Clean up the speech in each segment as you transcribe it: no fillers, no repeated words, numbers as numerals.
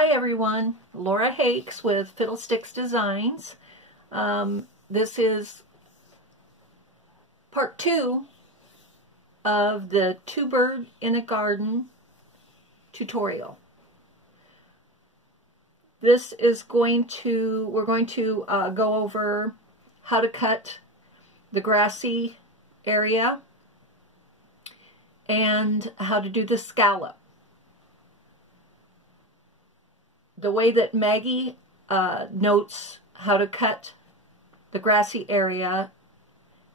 Hi everyone, Laura Hakes with Fiddlesticks Designs. This is part 2 of the Two Bird in a Garden tutorial. This is we're going to go over how to cut the grassy area and how to do the scallop. The way that Maggie notes how to cut the grassy area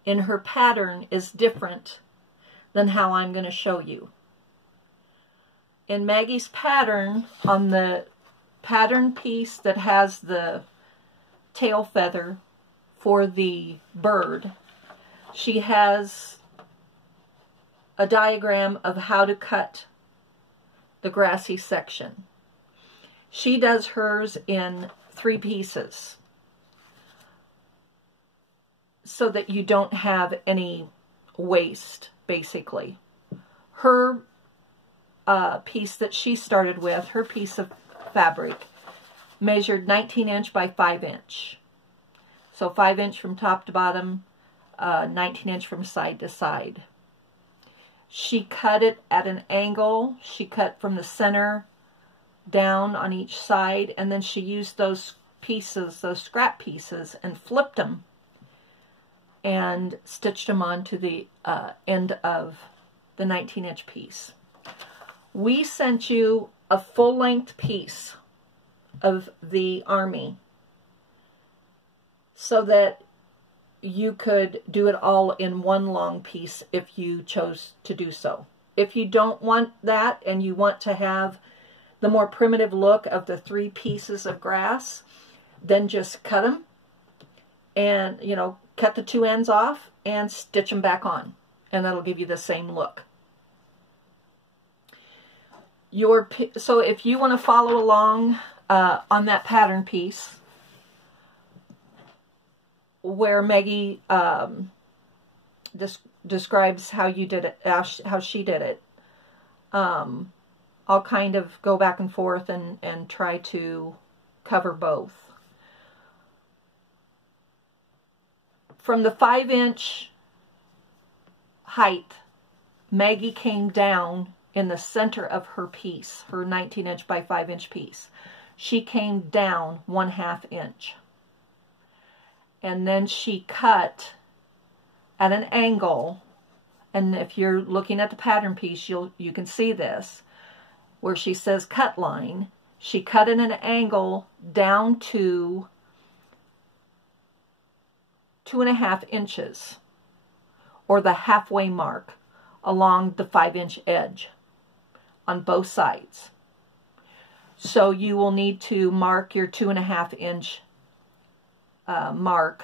in her pattern is different than how I'm going to show you. In Maggie's pattern, on the pattern piece that has the tail feather for the bird, she has a diagram of how to cut the grassy section. She does hers in 3 pieces so that you don't have any waste, basically. Her piece that she started with, her piece of fabric, measured 19 inch by 5 inch. So 5 inch from top to bottom, 19 inch from side to side. She cut it at an angle. She cut from the center down on each side, and then she used those pieces, those scrap pieces, and flipped them and stitched them onto the end of the 19-inch piece. We sent you a full-length piece of the army so that you could do it all in one long piece if you chose to do so. If you don't want that and you want to have the more primitive look of the 3 pieces of grass, then just cut them and, cut the 2 ends off and stitch them back on, and that'll give you the same look. So if you want to follow along on that pattern piece where Maggie describes how you did it, how she did it, I'll kind of go back and forth and try to cover both. From the 5-inch height, Maggie came down in the center of her piece, her 19-inch by 5-inch piece. She came down 1/2 inch. And then she cut at an angle, and if you're looking at the pattern piece, you can see this, where she says cut line. She cut at an angle down to 2.5 inches, or the halfway mark, along the 5-inch edge on both sides. So you will need to mark your 2.5 inch mark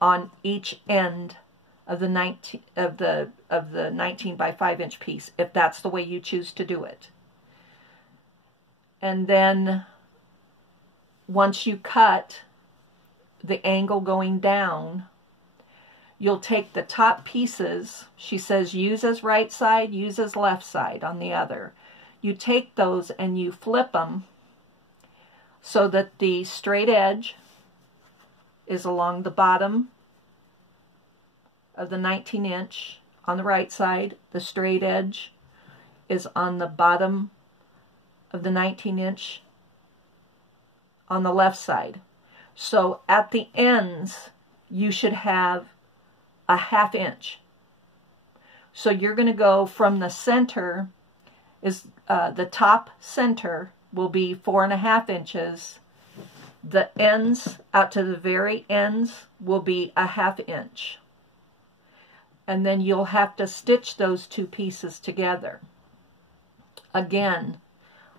on each end of the 19 by 5-inch piece, if that's the way you choose to do it. And then once you cut the angle going down, you'll take the top pieces. She says use as right side, use as left side on the other. You take those and you flip them so that the straight edge is along the bottom of the 19-inch on the right side. The straight edge is on the bottom of the 19-inch on the left side. So at the ends, you should have a 1/2 inch. So you're going to go from the center, the top center will be 4.5 inches. The ends, out to the very ends, will be a 1/2 inch. And then you'll have to stitch those 2 pieces together. Again,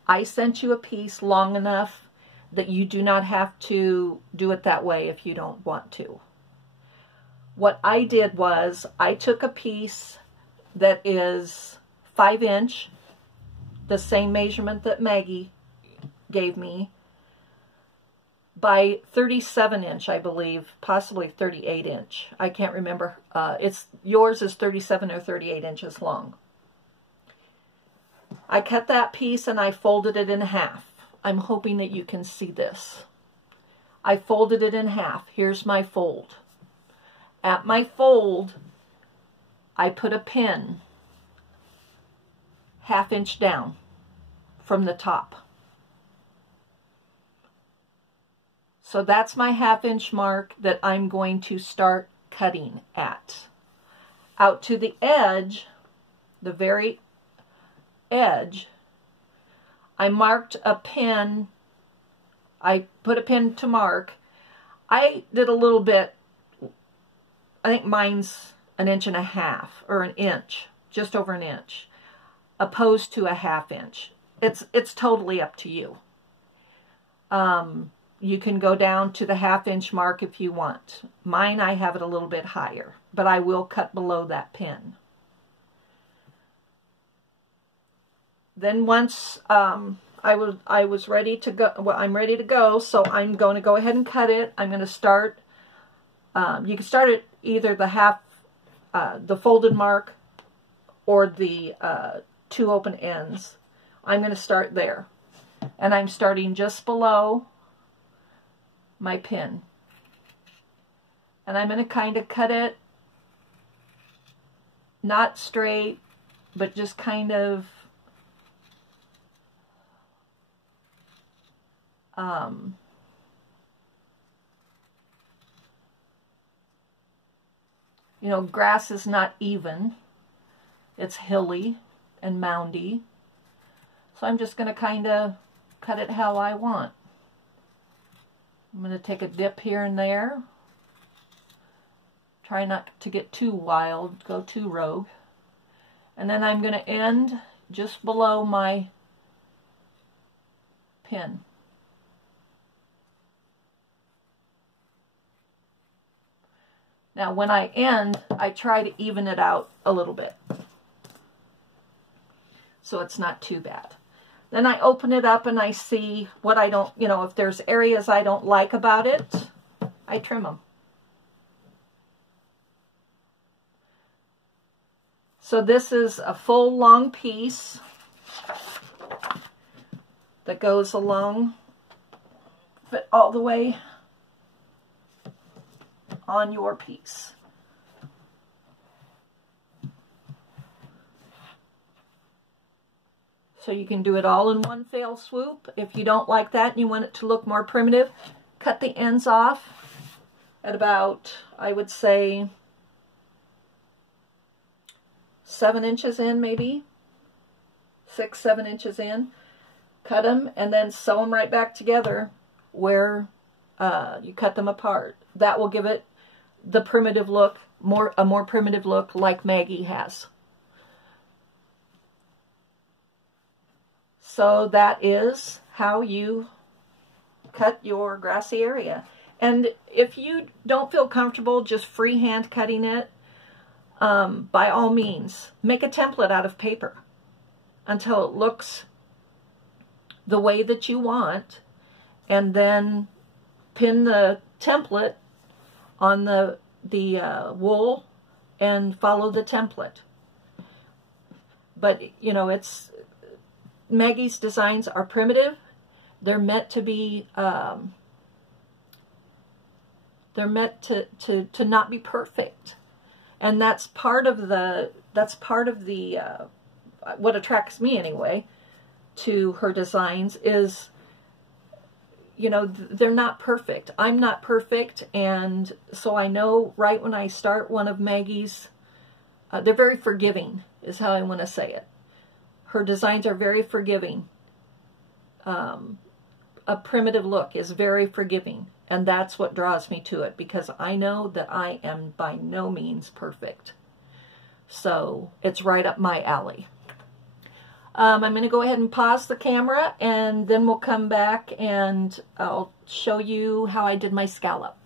I sent you a piece long enough that you do not have to do it that way if you don't want to. What I did was I took a piece that is 5 inch, the same measurement that Maggie gave me, by 37 inch, I believe, possibly 38 inch. I can't remember. Yours is 37 or 38 inches long. I cut that piece and I folded it in half. I'm hoping that you can see this. I folded it in half. Here's my fold. At my fold, I put a pin 1/2 inch down from the top. So that's my 1/2 inch mark that I'm going to start cutting at. Out to the edge, the very edge, I marked a pin. I put a pin to mark. I did a little bit, I think mine's 1.5 inches or an inch, just over an inch, opposed to a 1/2 inch. It's totally up to you. You can go down to the 1/2 inch mark if you want. Mine, I have it a little bit higher, but I will cut below that pin. Then once I was ready to go, well, I'm ready to go, so I'm going to go ahead and cut it. I'm going to start, you can start at either the folded mark or the 2 open ends. I'm going to start there. And I'm starting just below my pin. And I'm going to kind of cut it, not straight, but just kind of you know, grass is not even. It's hilly and moundy. So I'm just going to kind of cut it how I want. I'm going to take a dip here and there. Try not to get too wild, go too rogue. And then I'm going to end just below my pin. Now when I end, I try to even it out a little bit, so it's not too bad. Then I open it up and I see what I don't, you know, if there's areas I don't like about it, I trim them. So this is a full long piece that goes along, fit all the way on your piece. So you can do it all in one fell swoop. If you don't like that and you want it to look more primitive, cut the ends off at about, I would say, 7 inches in, maybe 6, 7 inches in. Cut them and then sew them right back together where you cut them apart. That will give it the primitive look, a more primitive look like Maggie has. So that is how you cut your grassy area. And if you don't feel comfortable just freehand cutting it, by all means, make a template out of paper until it looks the way that you want, and then pin the template on the wool and follow the template. But, you know, Maggie's designs are primitive. They're meant to be, they're meant to not be perfect. And that's part of the, what attracts me anyway to her designs is, you know, they're not perfect. I'm not perfect, and so I know right when I start one of Maggie's, they're very forgiving, is how I want to say it. Her designs are very forgiving. A primitive look is very forgiving, and that's what draws me to it, because I know that I am by no means perfect. So it's right up my alley. I'm going to go ahead and pause the camera, and then we'll come back and I'll show you how I did my scallop.